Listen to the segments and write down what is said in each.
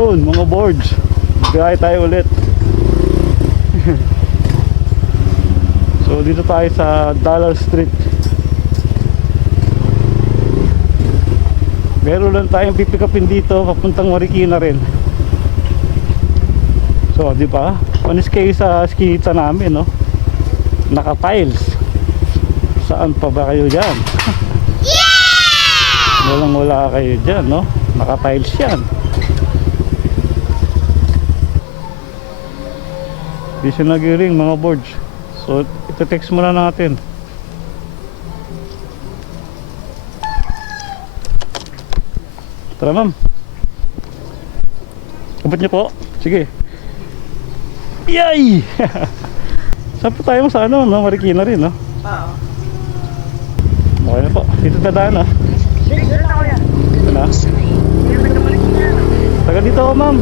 Yun mga boards, biyahe tayo ulit. So dito tayo sa Dollar Street. Meron lang tayong pipikapin dito papuntang Marikina rin. So di ba? Panis kayo sa skita namin, no? Naka-tiles. Saan pa ba kayo dyan? Walang wala kayo dyan, no? Naka-tiles yan. Di siya nag-ring mga boards. So ito-text muna natin. Tara ma'am. Kapat niyo po. Sige. Yay! Saan po tayo sa ano, no? Marikina rin, no? Oo. Okay na po. Dito dadaan, no? Dito na ako yan. Dito na. Taga dito ako, ma'am.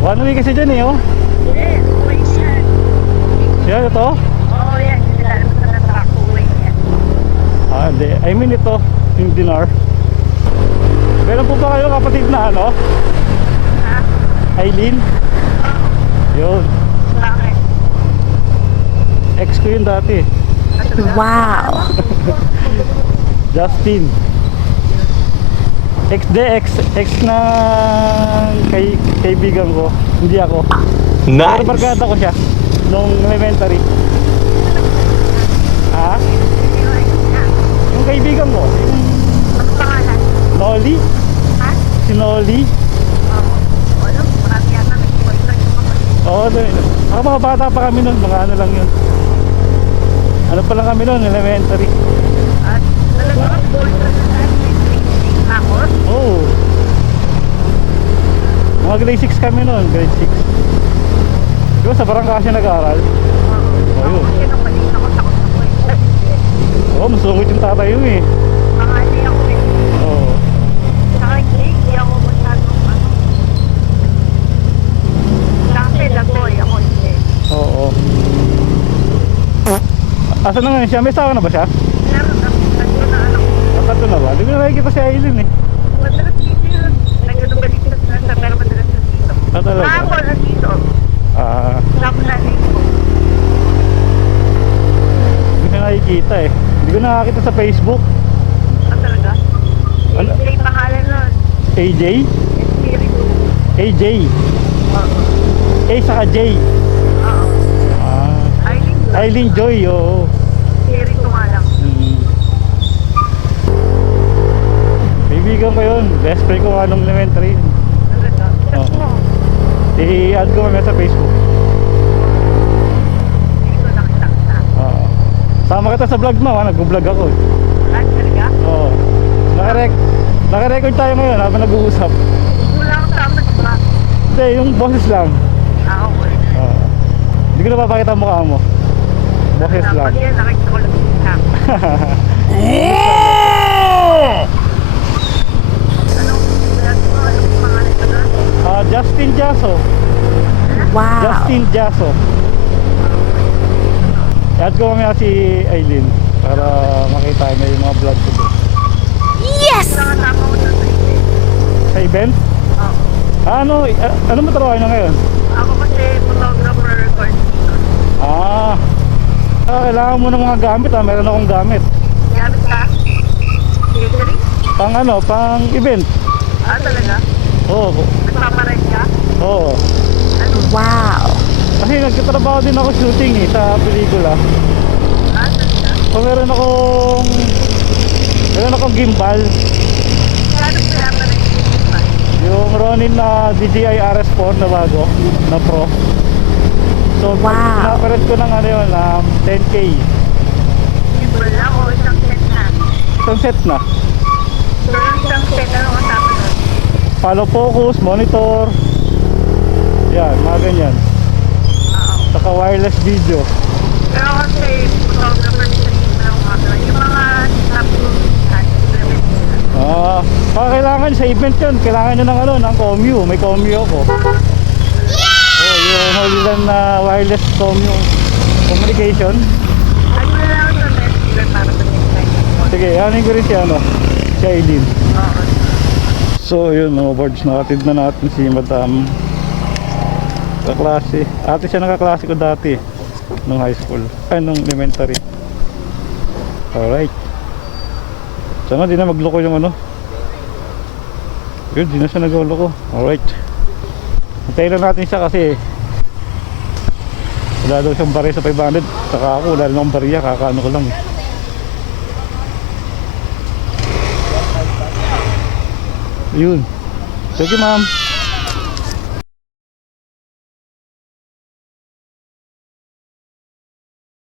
One way kasi dyan, eh, oh. Yes, wait yan. Yan, ito? Oo, yan. Nilalam ko na truck wait yan. Ah, hindi. I mean ito, yung dinar. Meron po ba kayo kapatid na ano? Ha? Aileen? Yun. Bakit? Ex ko yun dati. Wow. Justin. Ex na kaibigan ko. Hindi ako. Pero barkada ko siya nung elementary. Ha? Yung kaibigan ko, Ano pangalan? Nolly. Ha? Si Nolly. Oo. Alam, marami yata nag-boyfriend yung mga Oo, mga bata pa kami nun. Mga ano lang yun. Ano pa lang kami nun, elementary. at talagang boyfriend na tayo. Ako? Oo. Mga grade 6 kami nun, grade 6. Di ba sa barangay siya nag-aaral? Oo. yun. Kasi nung maliit ako, takot ako eh. Oo, masungit yung tatay yun eh. Pangali ako eh. Oo. Saka hindi ako masyadong ano. Dati lagoy ako hindi. Oo. Asan na nga siya? May sawa na ba siya? Pero nagko na anak ko. Nakato na ba? Di ko na nakikita si Aileen eh. Madalas dito yun. Nagkadubalik na sa pero madalas na dito. Ah, talaga? Ako na dito. Ah, Sa nanay ko. hindi ko na nakikita eh. Hindi ko nakakita sa Facebook. Ah, talaga? Ano? May pangalan nun. AJ? Espiritu. AJ. Oo. A saka J. Oo. Ah, Aileen. Aileen Joy, oo. Espiritu nga lang. Kaibigan ko yun. Best friend ko nga nung elementary. Talaga. Tapos Oo. mo. I-add ko mamaya sa Facebook. Dito nakita kita. Oo. Sama kita sa vlog mo, ha? Nag-vlog ako eh. Ah, talaga? Oo. Naka-record tayo ngayon habang nag-uusap. Wala akong tama diba? Hindi, yung boses lang. Ah, okay. Oo. Hindi ko na papakita ang mukha mo. Boses lang. Pag yan, nakita ko lang siya. Anong pangalan ko doon? Justin Jasso. Wow. Justin Jasso. I-add ko mamaya si Aileen para makita niya yung mga vlog ko doon. Yes! Nakatama ko doon sa event. Sa event? Oo. Ano mo trabaho na ngayon? Ako kasi photographer record dito. Kailangan mo ng mga gamit ha. Meron akong gamit. Gamit ka? Catering? Pang event. Ah, talaga? Oo. Nagpaparent ka? Oo. Ano? Wow. Kasi nagtatrabaho din ako shooting eh, sa pelikula. Ah, talaga? So meron akong gimbal. Kano pinaparent ka? Yung Ronin na DJI RS4 na bago, na Pro. So Wow. pinaparet ko ng 10K. Simple lang o isang set na? Isang set na. So, yung isang set, ano kasama doon? Follow focus, monitor. Yan, mga ganyan. Oo. Saka wireless video. Pero kasi photographer dito na ako camera. Yung mga stop Kailangan sa event yun. Kailangan nyo ng Commu. May Commu ako. Oh, yung Holyland na wireless Commu communication. Ano na lang sa messenger para sa next time? Sige, yanin ko rin si Aileen. Oo. So yun mga boards, nakatid na natin si Madam. Kaklase. Ate siya nakaklase ko dati nung high school. Ay, nung elementary. Alright. Sana di na magloko yung ano. Yun, di na siya nagloko. Alright. Hintayin lang natin siya kasi wala daw siyang bari sa 500. Saka ako, wala rin akong bariya. Kakaano ko lang. Yun. Thank you, ma'am.